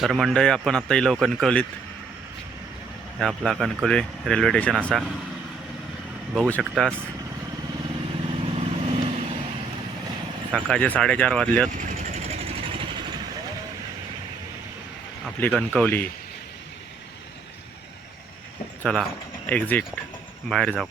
तर मंडळी आपण आता इलो कणकवलीत. हे आपला कणकवली रेल्वे स्टेशन असा बघू शकतास. सकाळचे 4:30 वाजलेत. आपली कणकवली. चला एक्झिट बाहेर जाऊ.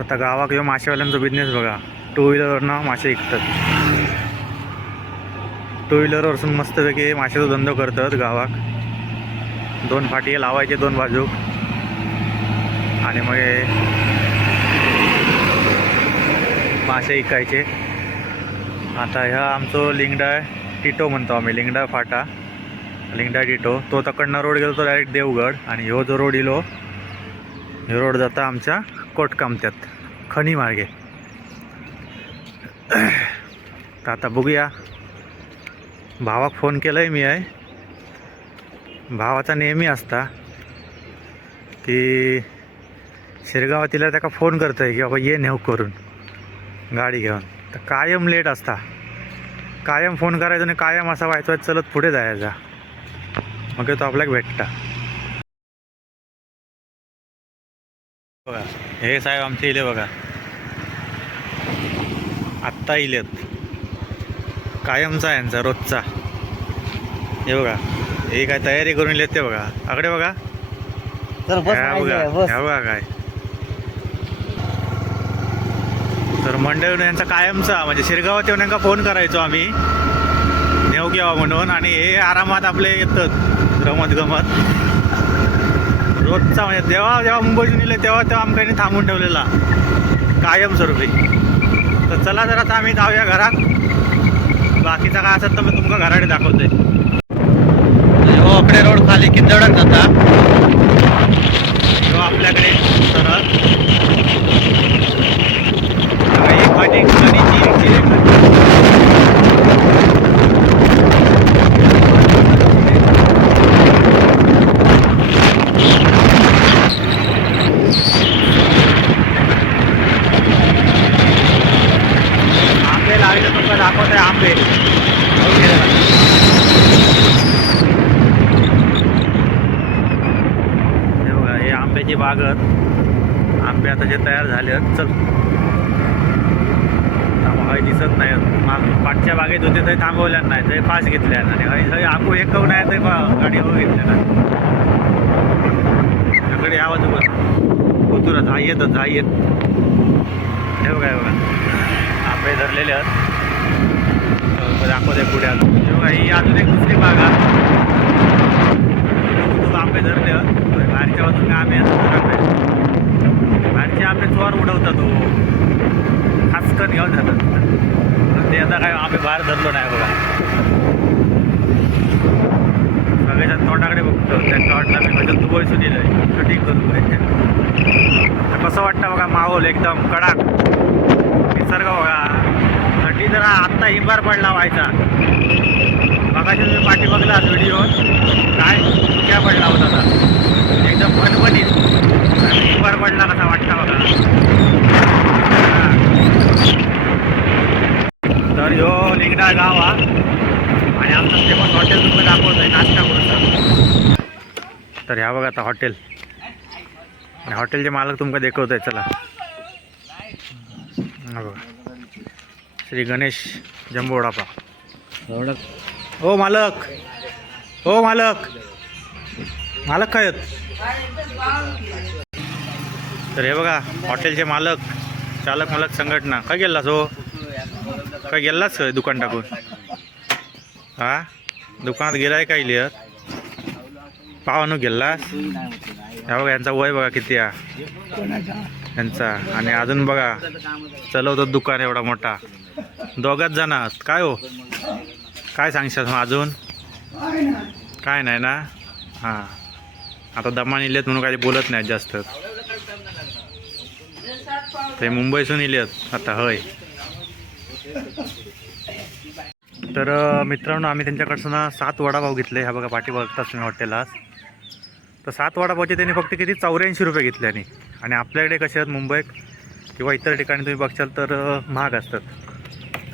आता गावात किंवा मासेवाल्यांचा बिझनेस बघा. 2 व्हीलरवरनं मासे विकतात. 2 व्हीलरवरून मस्तपैकी माशाचा धंदा करतात गावात. 2 फाटी लावायचे 2 बाजू आणि मग मासे विकायचे. आता ह्या आमचं लिंगडा टिटो म्हणतो आम्ही. लिंगडा फाटा, लिंगडा टिटो. तो तकडनं रोड गेलो तो डायरेक्ट देवगड. आणि ह्यो जो रोड इलो ह्यो रोड जाता आमच्या कोटकामत्यात खनी मार्गे. तर आता बघूया. भावाक फोन केलाय मी. आहे भावाचा नेहमी असता की शिरगावातीला त्याका फोन करतोय की बाबा ये नेऊ करून गाडी घेऊन. तर कायम लेट असता. कायम फोन करायचा आणि कायम असा व्हायचा चलत पुढे जायचा. मग तो आपल्याला भेटता. बघा हे साहेब आमचे इले बघा. आत्ता इलेत. कायमचा यांचा रोजचा. हे बघा हे काय तयारी करून इलेत ते बघा. आकडे बघा. ह्या बघा काय. तर मंडळी यांचा कायमचा म्हणजे शिरगावात येऊन यांना फोन करायचो आम्ही नेऊ घ्यावा म्हणून. आणि हे आरामात आपले येतात गमत गमत रोजचा. म्हणजे जेव्हा मुंबईतून येईल तेव्हा आमच्याने थांबून ठेवलेला कायमस्वरूपी. तर चला जरा आता आम्ही जाऊया घरात. बाकीचा काय असेल तर मी तुमका घराकडे दाखवतोय. हो आपले रोड खाली किंदवडात जाता. तो आपल्याकडे सरळ आंबे लागले तुमका दाखवत आहे. आंबे हे बघा. हे आंब्याची बागत आंबे आता जे तयार झाले आहेत. चल हय दिसत नाही. पाठच्या बागेत होते तरी थांबवल्या नाही, तरी पास घेतल्या आणि हय आंबो एक कव नाही तरी गाडी हो घेतल्या ना. त्याकडे आवाज उतरत हा येतच हा येत. हे बघा आंबे धरलेले आहेत. दाखवते पुढे अजून. हे बघा ही अजून एक दुसरी बाग आहे. आंबे धरले बाहेरच्या बाजून आंबे बाहेरचे आंबे चोर उडवतात तो खासकन घेऊन जातात. ते आता काय आम्ही बाहेर धरलो नाही बघा. सगळ्याच्या तोंडाकडे बघतो. त्यांच्या वाटला मी म्हणजे तू बसून दिलं शूटिंग करू. कसं वाटतं बघा माहोल एकदम कडक निसर्ग बघा. थंडी जरा आत्ता हिंबार पडला व्हायचा. बघायचं तुम्ही पाठीमागला व्हिडिओ काय क्या पडला होता आता एकदम फणफणीत हिंबार पडला कसा वाटता बघा. तर ह्यो लिंगडा गाव हा आणि आमचं फेमस हॉटेल तुम्हाला दाखवत आहे नाश्ता करून. तर ह्या बघा आता हॉटेल आणि हॉटेलचे मालक तुमका दाखवत आहे. चला बघा श्री गणेश जंबो वडापाव. हो मालक हो मालक मालक काय आहेत. तर हे बघा हॉटेलचे मालक चालक मालक संघटना. काय गेलास हो काय गेलास दुकान टाकून. हा दुकानात गेलाय काय लिहत पावानू गेलास. ह्या बघा यांचा वय बघा किती आहे यांचा. आणि अजून बघा चलवतो दुकान एवढा मोठा. दोघात जण आहात काय हो. काय सांगशाल मग अजून काय नाही ना. हां आता दमा इलेत म्हणून काही बोलत नाहीत जास्त. ते मुंबईसून इलेत आता होय. तर मित्रांनो आम्ही त्यांच्याकडसून 7 वडापाव घेतले. ह्या बघा पाठी बघताच तुम्ही हॉटेलात. तर 7 वडापावचे त्यांनी फक्त किती 84 रुपये घेतले. आणि आपल्याकडे कसे आहेत मुंबईत किंवा इतर ठिकाणी तुम्ही बघशाल तर महाग असतात.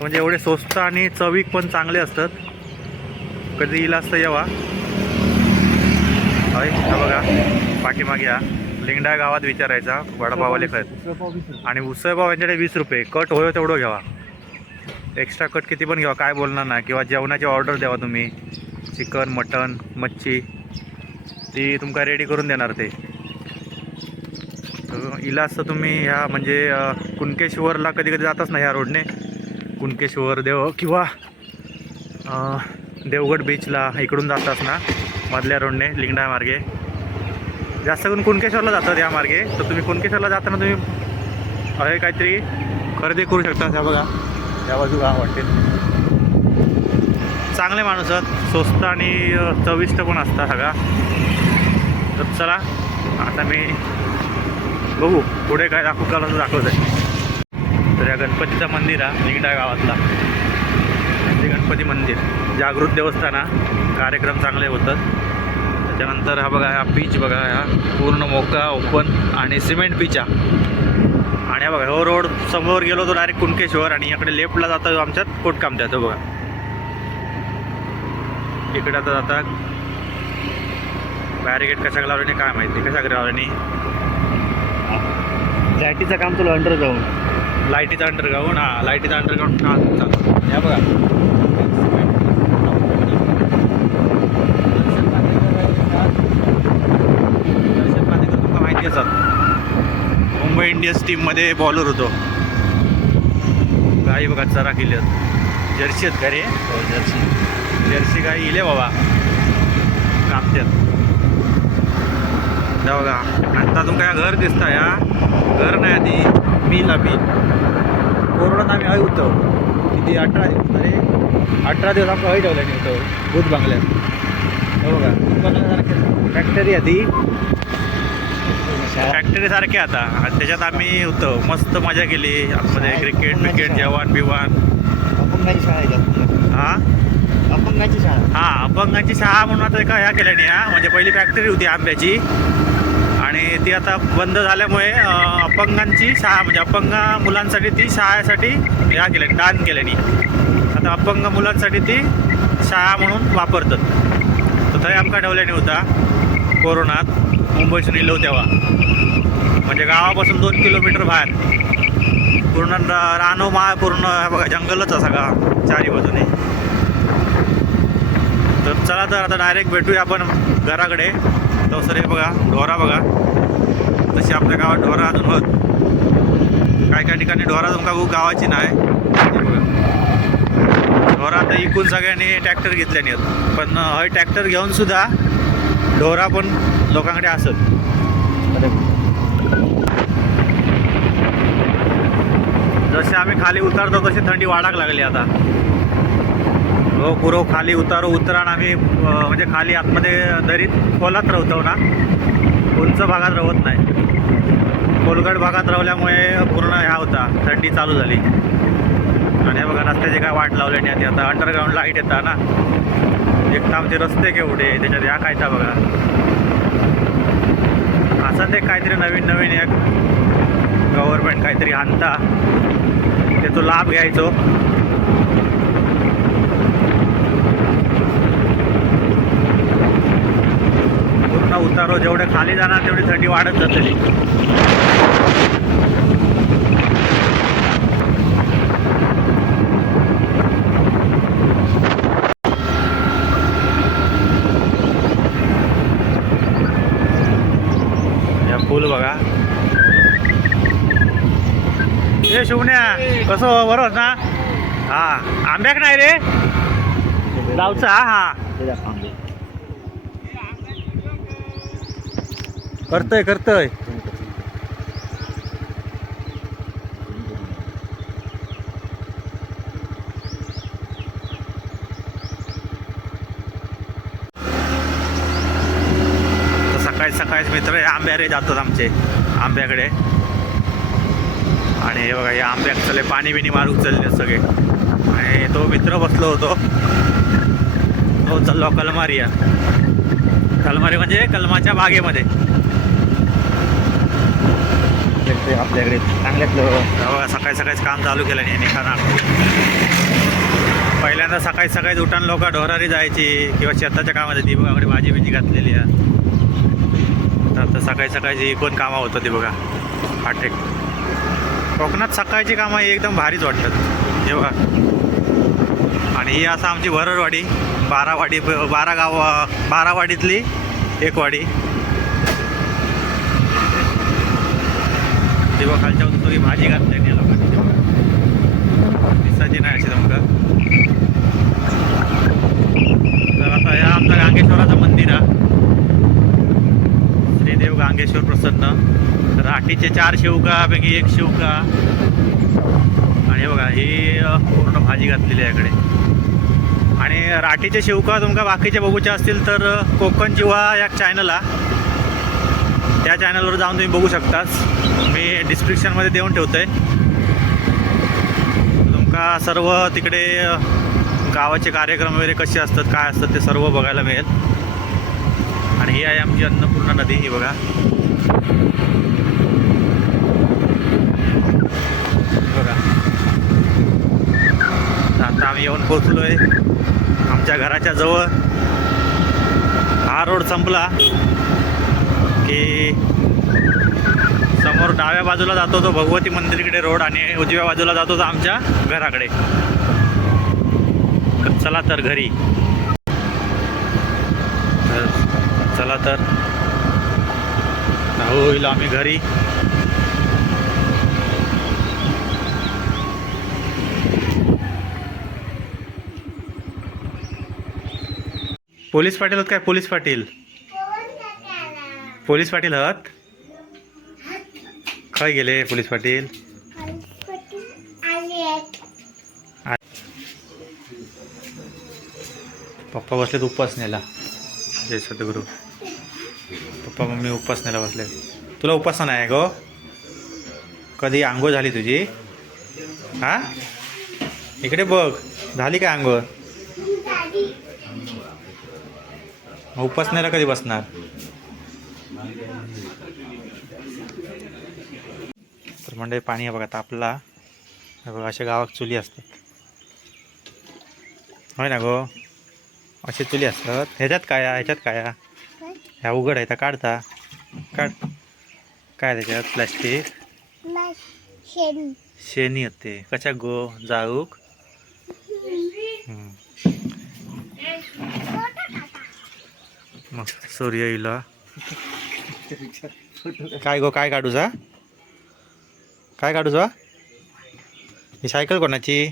म्हणजे एवढे स्वस्त आणि चवीक पण चांगले असतात. कधी येईल असतं यावा. होय हा बघा पाठीमागे या लिंगडा गावात विचारायचा वडापाववाले खत. आणि उसळपाव यांच्याकडे 20 रुपये. कट होय तेवढं घ्यावा. एक्स्ट्रा कट किती पण घ्यावा काय बोलणार नाही. किंवा जेवणाची ऑर्डर द्यावा तुम्ही चिकन मटन मच्छी ती तुमका रेडी करून देणार ते. इला असतं तुम्ही ह्या म्हणजे कुणकेश्वरला कधी कधी जाताच ना ह्या रोडने. कुणकेश्वर देव किंवा देवगड बीचला इकडून जाताच ना मधल्या रोडने लिंगडा मार्गे. जास्त करून कुणकेश्वरला जातात या मार्गे. तर तुम्ही कुणकेश्वरला जाताना तुम्ही आहे काहीतरी खरेदी करू शकता. त्या बघा त्या बाजू गाव हॉटेल. चांगले माणूस आहेत स्वस्त आणि चविष्ट पण असतात सगळा. तर चला आता मी बघू पुढे काय दाखवू का दाखवत आहे. तर या गणपतीचं मंदिर आहे लिंगडा गावातला. ते गणपती मंदिर जागृत देवस्थान कार्यक्रम चांगले होतात. त्याच्यानंतर हा बघा हा बीच बघा हा पूर्ण मोकळा ओपन आणि सिमेंट बीच आहे. आणि हा बघा हो रोड समोर गेलो तो डायरेक्ट कुणकेश्वर आणि इकडे लेफ्टला जाता आमच्यात कोटकाम द्या. तो बघा इकडे आता जाता बॅरिगेट कशा लावले काय माहिती कशा लावले. लाईटीचं काम तुला अंडरग्राऊंड लाईटीचा अंडरग्राऊंड हा लाईटीचा अंडरग्राऊंड चालू. या बघा तुमका माहिती असत मुंबई इंडियन्स टीममध्ये बॉलर होतो. गाई बघा चरा केली जर्सी आहेत का रे. जर्सी गाई इले बाबा कापत्यात. जा बघा आता तुमका घर दिसता या घर नाही आधी मीला मी कोरोनात आम्ही हय होतो किती 18 दिवस रे. 18 दिवस आमचं हय ठेवलं नाही होतं भूत बांगल्यात. हो बघा भूत बांगल्यासारखे फॅक्टरी आधी फॅक्टरीसारखे आता. आणि त्याच्यात आम्ही होतो मस्त मजा केली आतमध्ये क्रिकेट जेवण बिवान. हां अपंगाची शाळा हां अपंगाची शाळा म्हणून आता एका ह्या केल्या नाही. हा म्हणजे पहिली फॅक्टरी होती आंब्याची आणि ती आता बंद झाल्यामुळे अपंगांची शाळा म्हणजे अपंग मुलांसाठी ती शाळेसाठी ह्या केल्या दान केल्याने. आता अपंग मुलांसाठी ती शाळा म्हणून वापरतात. तर थंय आमका ठेवल्याने होता. कोरोनात मुंबईतून इलो तेव्हा, म्हणजे गावापासून 2 किलोमीटर बाहेर पूर्ण रानो माळ, पूर्ण बघा जंगलच आहे सगळा चारी बाजूने. तर चला तर आता डायरेक्ट भेटूया आपण घराकडे. तो सर हे बघा ढोरा बघा, तशी आपल्या गावात ढोरा अजून होत. काय काय ठिकाणी ढोरा तुमका गावाची नाही. ढोरा आता इकून सगळ्यांनी ट्रॅक्टर घेतल्याने आहेत, पण हे ट्रॅक्टर घेऊन सुद्धा ढोरा पण लोकांकडे असत. जसे आम्ही खाली उतरतो तशी थंडी वाढायला लागली आता. हो पुरो खाली उतरान आम्ही म्हणजे खाली आतमध्ये दरीत खोलात राहतो ना, उंच भागात राहत नाही. खोलगड भागात राहिल्यामुळे पूर्ण ह्या होता, थंडी चालू झाली. आणि हे बघा रस्त्याचे काय वाट लावले नाही. आता अंडरग्राऊंड लाईट येतात ना, एक तर आमचे रस्ते केवढे, त्याच्यात ह्या कायचा बघा. असं ते काहीतरी नवीन नवीन एक गव्हर्नमेंट काहीतरी आणता, त्याचा लाभ घ्यायचो. पूर्ण उतारो जेवढे खाली जाणार तेवढी थंडी वाढत जाते. फुल बघा. हे शिवण्या कसं बरोबर ना. हा आंब्याक नाही रे गावचा. हा करतय करतय. सकाळीच मित्र आंब्याकडे जातात आमचे, आंब्याकडे. आणि हे बघा हे आंब्याक चले पाणी बिणी मारून चालले सगळे. आणि तो मित्र बसलो होतो, तो चाललो कलमारिया. कलमारी म्हणजे कलमाच्या बागेमध्ये आपल्याकडे चांगल्यातलं. सकाळीच काम चालू केलं नाही खाना. पहिल्यांदा सकाळीच उठान लोक ढोरारी जायची किंवा शेताच्या कामात ती बघा भाजी बिजी घातलेली आहे. आता सकाळची कोण कामं होतं ती बघा. फाटे कोकणात सकाळची कामं ही एकदम भारीच वाटतात हे बघा. आणि ही असं आमची भरडवाडी, 12 वाडीतली एक वाडी. ती बघा खालच्या सगळी भाजी घातली या लोकांनी. ती बघा दिसायची नाही अशी तुमका. तर आता या आमचं गांगेश्वराचं मंदिर आहे, श्रीदेव गांगेश्वर प्रसन्न. राठीचे 4 शिवका पैकी 1 शिवका. आणि बघा ही पूर्ण भाजी घातलेली आहे इकडे. आणि राठीचे शिवका तुमका बाकीचे बघूचे असतील तर कोकण जिवा या चॅनलला, त्या चॅनलवर जाऊन तुम्ही बघू शकताच. मी डिस्क्रिप्शनमध्ये देऊन ठेवतोय. तुमका सर्व तिकडे गावाचे कार्यक्रम वगैरे कसे असतात काय असतात ते सर्व बघायला मिळेल. आणि ही आहे आमची अन्नपूर्णा नदी. ही बघा बघा. आता आम्ही येऊन पोचलोय आमच्या घराच्या जवळ. हा रोड संपला की समोर डाव्या बाजूला जातो तो भगवती मंदिरकडे रोड, आणि उजव्या बाजूला जातो तो आमच्या घराकडे. तर चला तर घरी. चला तर होईल आम्ही घरी. पोलीस पाटील आहेत काय? पोलीस पाटील आहात. काय गेले पोलीस पाटील? पप्पा बसलेत उपासनेला. जय सद्गुरू. पप्पा मम्मी उपासनेला बसले. तुला उपासना आहे गो? कधी आंघोळ झाली तुझी? हा इकडे बघ, झाली काय आंघोळ? उपासनेला कधी बसणार? तर म्हणजे पाणी बघा तापला बघा. अशा गावात चुली असतात होय ना गो? असे चुली असतात. ह्याच्यात काय ह्या उघड आहे त्या काढता काढ. काय त्याच्यात प्लॅस्टिक शेणी येते कशा गो जाऊक. मस्त सूर्य येईला. काय गो काय काढू जा काय काढू जा. ही सायकल कोणाची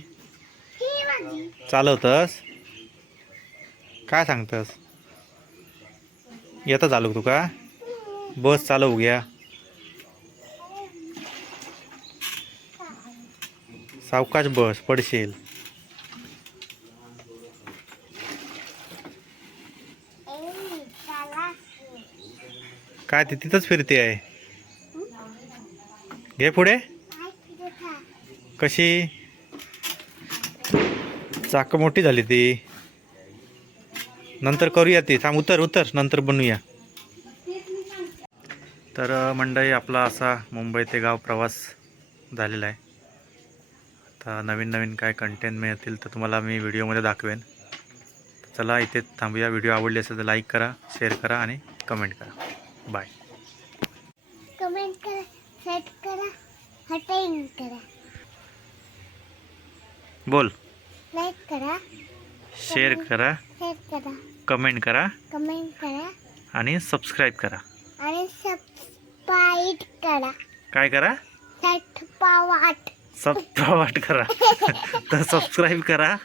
चालवतस काय सांगतस. येतं चालू तुका बस चालवू घ्या. सावकाश बस पडशील. काय ते तिथंच फिरते आहे. घे पुढे कशी चाक मोठी झाली ती. नंतर करूया ती थांब उतर उतर नंतर बनवूया. तर मंडळी आपला असा मुंबई ते गाव प्रवास झालेला आहे. आता नवीन नवीन काय कंटेंट मिळतील तर तुम्हाला मी व्हिडिओमध्ये दाखवेन. चला इथे थांबूया. व्हिडिओ आवडली असेल तर लाईक करा शेअर करा आणि कमेंट करा. बाय. कमेंट करा शेअर करा हटाईन करा बोल. लाईक करा शेअर करा कमेंट करा आणि सबस्क्राईब करा. आणि सबस्क्राईब करा. काय करा सबस्क्राईब करा. तर सबस्क्राईब करा.